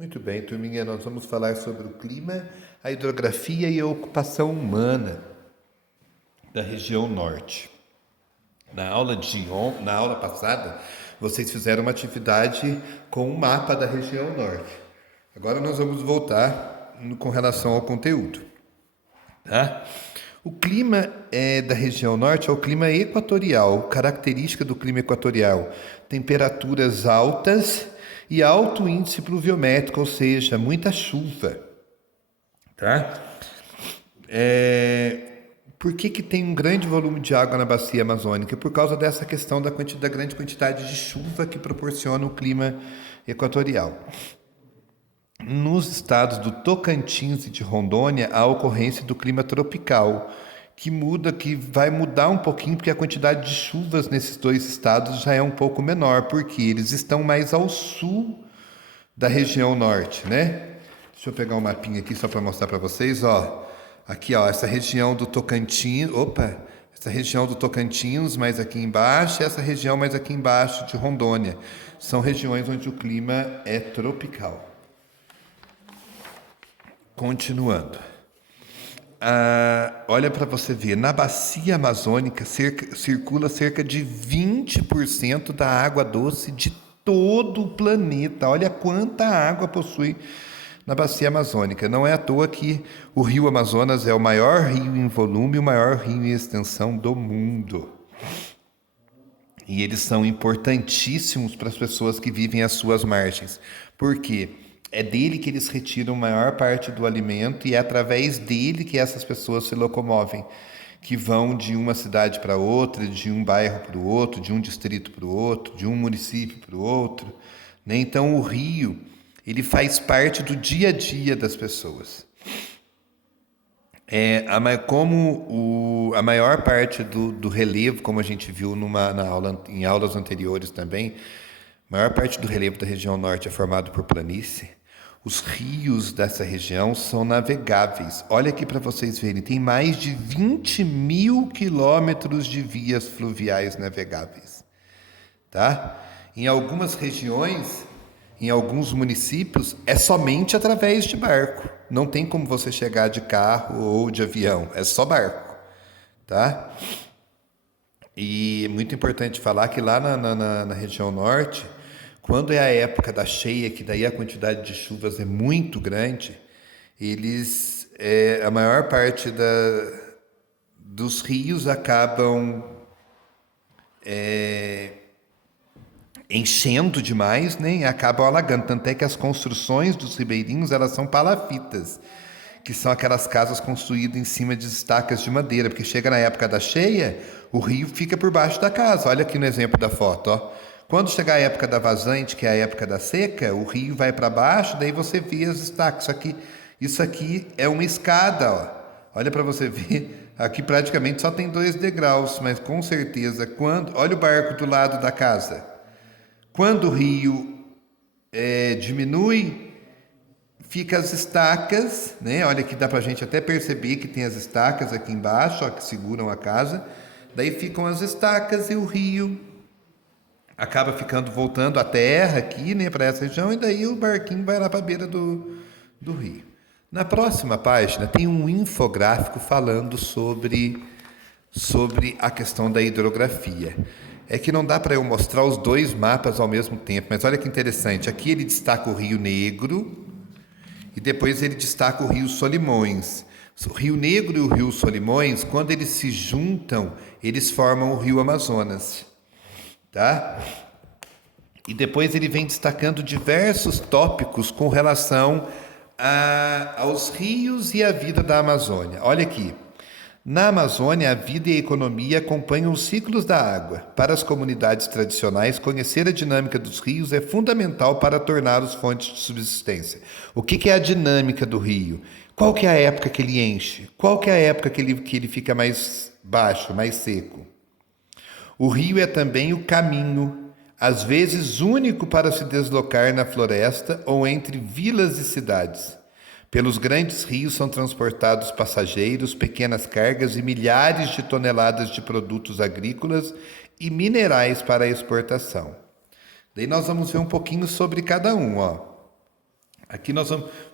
Muito bem, turminha, nós vamos falar sobre o clima, a hidrografia e a ocupação humana da região norte. Na aula passada, vocês fizeram uma atividade com um mapa da região norte. Agora nós vamos voltar com relação ao conteúdo. Tá? O clima da região norte é o clima equatorial. Característica do clima equatorial: temperaturas altas e alto índice pluviométrico, ou seja, muita chuva. Tá? Por que tem um grande volume de água na bacia amazônica? Por causa dessa questão da grande quantidade de chuva que proporciona o clima equatorial. Nos estados do Tocantins e de Rondônia, há a ocorrência do clima tropical, que vai mudar um pouquinho, porque a quantidade de chuvas nesses dois estados já é um pouco menor, porque eles estão mais ao sul da região norte, né? Deixa eu pegar um mapinha aqui só para mostrar para vocês, ó. Aqui, ó, essa região do Tocantins, essa região do Tocantins mais aqui embaixo, e essa região mais aqui embaixo de Rondônia. São regiões onde o clima é tropical. Continuando. Olha para você ver, na bacia amazônica circula cerca de 20% da água doce de todo o planeta. Olha quanta água possui na bacia amazônica. Não é à toa que o rio Amazonas é o maior rio em volume e o maior rio em extensão do mundo. E eles são importantíssimos para as pessoas que vivem às suas margens. Por quê? É dele que eles retiram a maior parte do alimento e é através dele que essas pessoas se locomovem, que vão de uma cidade para outra, de um bairro para o outro, de um distrito para o outro, de um município para o outro, né? Então o rio, ele faz parte do dia a dia das pessoas. A maior parte do relevo, como a gente viu em aulas anteriores também, a maior parte do relevo da região norte é formado por planície. Os rios dessa região são navegáveis. Olha aqui para vocês verem, tem mais de 20 mil quilômetros de vias fluviais navegáveis. Tá? Em algumas regiões, em alguns municípios, é somente através de barco. Não tem como você chegar de carro ou de avião, é só barco. Tá? E é muito importante falar que lá na região norte, quando é a época da cheia, que daí a quantidade de chuvas é muito grande, a maior parte dos rios acabam enchendo demais, né? E acabam alagando. Tanto é que as construções dos ribeirinhos, elas são palafitas, que são aquelas casas construídas em cima de estacas de madeira, porque chega na época da cheia, o rio fica por baixo da casa. Olha aqui no exemplo da foto, ó. Quando chegar a época da vazante, que é a época da seca, o rio vai para baixo, daí você vê as estacas. Isso aqui é uma escada, ó. Olha para você ver, aqui praticamente só tem 2 degraus, mas com certeza, olha o barco do lado da casa. Quando o rio diminui, fica as estacas, né? Olha que dá para a gente até perceber que tem as estacas aqui embaixo, ó, que seguram a casa. Daí ficam as estacas e o rio acaba voltando à terra aqui, né, para essa região, e daí o barquinho vai lá para a beira do rio. Na próxima página tem um infográfico falando sobre a questão da hidrografia. É que não dá para eu mostrar os 2 mapas ao mesmo tempo, mas olha que interessante. Aqui ele destaca o Rio Negro e depois ele destaca o Rio Solimões. O Rio Negro e o Rio Solimões, quando eles se juntam, eles formam o Rio Amazonas. Tá? E depois ele vem destacando diversos tópicos com relação aos rios e à vida da Amazônia. Olha aqui. Na Amazônia, a vida e a economia acompanham os ciclos da água. Para as comunidades tradicionais, conhecer a dinâmica dos rios é fundamental para torná-los fontes de subsistência. O que é a dinâmica do rio? Qual que é a época que ele enche? Qual que é a época que ele fica mais baixo, mais seco? O rio é também o caminho, às vezes único para se deslocar na floresta ou entre vilas e cidades. Pelos grandes rios são transportados passageiros, pequenas cargas e milhares de toneladas de produtos agrícolas e minerais para a exportação. Daí nós vamos ver um pouquinho sobre cada um, ó. Aqui nós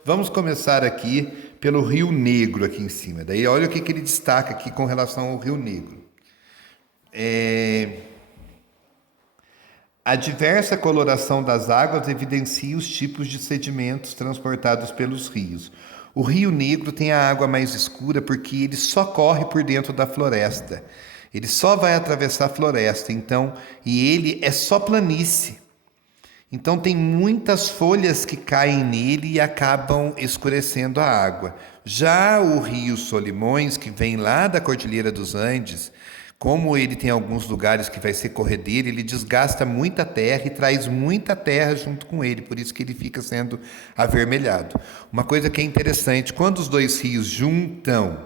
vamos começar aqui pelo Rio Negro aqui em cima. Daí olha o que ele destaca aqui com relação ao Rio Negro. A diversa coloração das águas evidencia os tipos de sedimentos transportados pelos rios. O Rio Negro tem a água mais escura porque ele só corre por dentro da floresta. Ele só vai atravessar a floresta, então, e ele é só planície. Então tem muitas folhas que caem nele e acabam escurecendo a água. Já o Rio Solimões, que vem lá da Cordilheira dos Andes, como ele tem alguns lugares que vai ser corredeiro, ele desgasta muita terra e traz muita terra junto com ele, por isso que ele fica sendo avermelhado. Uma coisa que é interessante, quando os dois rios juntam,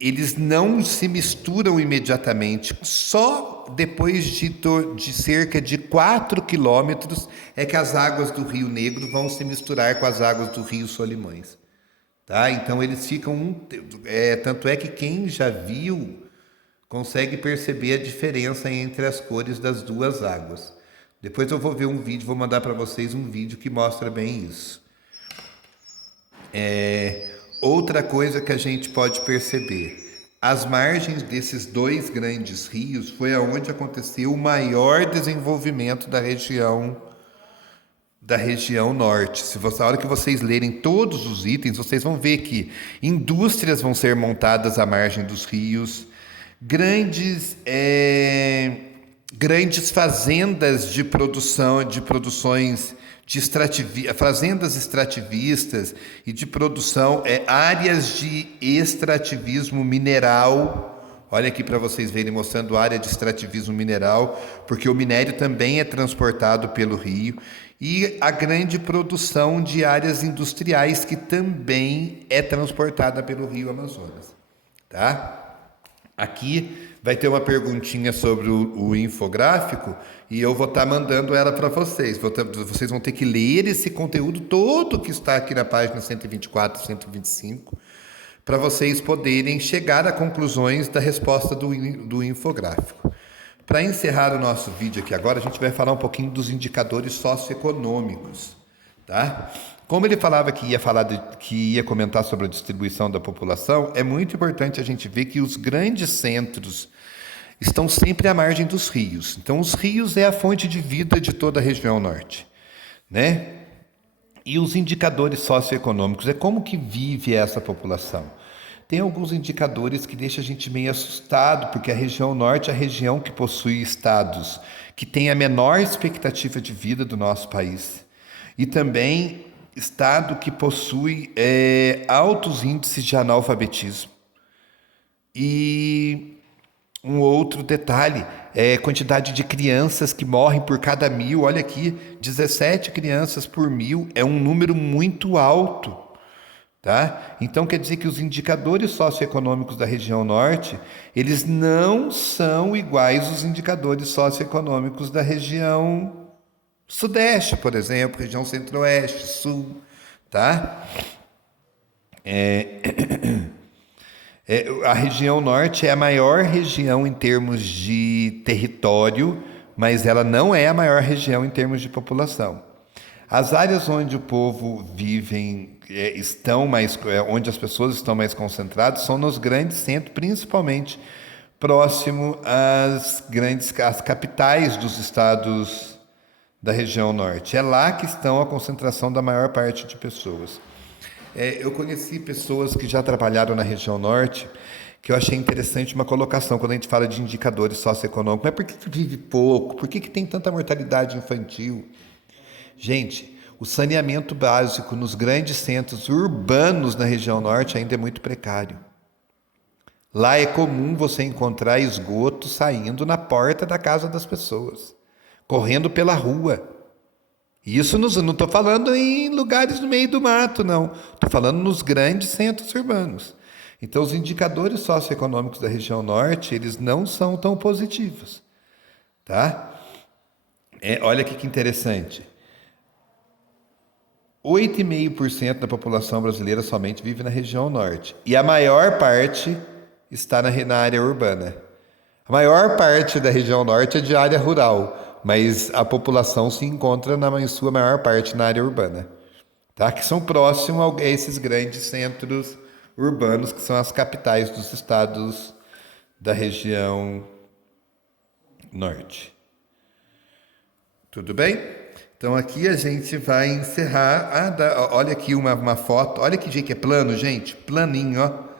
eles não se misturam imediatamente, só depois de cerca de 4 quilômetros é que as águas do Rio Negro vão se misturar com as águas do Rio Solimões. Tá? Então eles ficam... tanto é que quem já viu consegue perceber a diferença entre as cores das duas águas. Depois eu vou ver um vídeo, vou mandar para vocês um vídeo que mostra bem isso. Outra coisa que a gente pode perceber, as margens desses dois grandes rios foi aonde aconteceu o maior desenvolvimento da região norte. A hora que vocês lerem todos os itens, vocês vão ver que indústrias vão ser montadas à margem dos rios, grandes fazendas de produções fazendas extrativistas e de produção, áreas de extrativismo mineral. Olha aqui para vocês verem, mostrando a área de extrativismo mineral, porque o minério também é transportado pelo rio, e a grande produção de áreas industriais que também é transportada pelo rio Amazonas. Tá? Aqui vai ter uma perguntinha sobre o infográfico e eu vou estar mandando ela para vocês. Vocês vão ter que ler esse conteúdo todo que está aqui na página 124 e 125 para vocês poderem chegar a conclusões da resposta do infográfico. Para encerrar o nosso vídeo aqui agora, a gente vai falar um pouquinho dos indicadores socioeconômicos. Tá? Como ele falava que ia comentar sobre a distribuição da população, é muito importante a gente ver que os grandes centros estão sempre à margem dos rios. Então, os rios é a fonte de vida de toda a região norte, né? E os indicadores socioeconômicos é como que vive essa população. Tem alguns indicadores que deixam a gente meio assustado, porque a região norte é a região que possui estados que tem a menor expectativa de vida do nosso país. E também estado que possui altos índices de analfabetismo. E um outro detalhe, quantidade de crianças que morrem por cada 1.000. Olha aqui, 17 crianças por 1.000 é um número muito alto. Tá? Então quer dizer que os indicadores socioeconômicos da região norte, eles não são iguais aos indicadores socioeconômicos da região sudeste, por exemplo, região centro-oeste, sul, tá? A região norte é a maior região em termos de território, mas ela não é a maior região em termos de população. As áreas onde o povo vive, onde as pessoas estão mais concentradas, são nos grandes centros, principalmente próximo às capitais dos estados da região norte. É lá que estão a concentração da maior parte de pessoas. Eu conheci pessoas que já trabalharam na região norte, que eu achei interessante uma colocação quando a gente fala de indicadores socioeconômicos. Mas por que vive pouco? Por que tem tanta mortalidade infantil? Gente, o saneamento básico nos grandes centros urbanos na região norte ainda é muito precário. Lá é comum você encontrar esgoto saindo na porta da casa das pessoas, correndo pela rua. E isso não estou falando em lugares no meio do mato, não. Estou falando nos grandes centros urbanos. Então, os indicadores socioeconômicos da região norte, eles não são tão positivos. Tá? Olha aqui que interessante. 8,5% da população brasileira somente vive na região norte. E a maior parte está na área urbana. A maior parte da região norte é de área rural, mas a população se encontra, em sua maior parte, na área urbana. tá? Que são próximos a esses grandes centros urbanos, que são as capitais dos estados da região norte. Tudo bem? Então aqui a gente vai encerrar. Olha aqui uma foto. Olha que jeito que é plano, gente. Planinho, ó.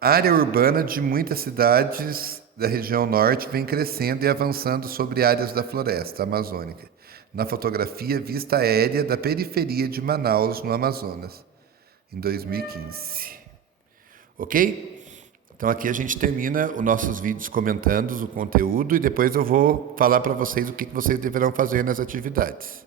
A área urbana de muitas cidades da região norte vem crescendo e avançando sobre áreas da floresta amazônica. Na fotografia, vista aérea da periferia de Manaus, no Amazonas, em 2015. Ok? Então aqui a gente termina os nossos vídeos comentando o conteúdo e depois eu vou falar para vocês o que vocês deverão fazer nas atividades.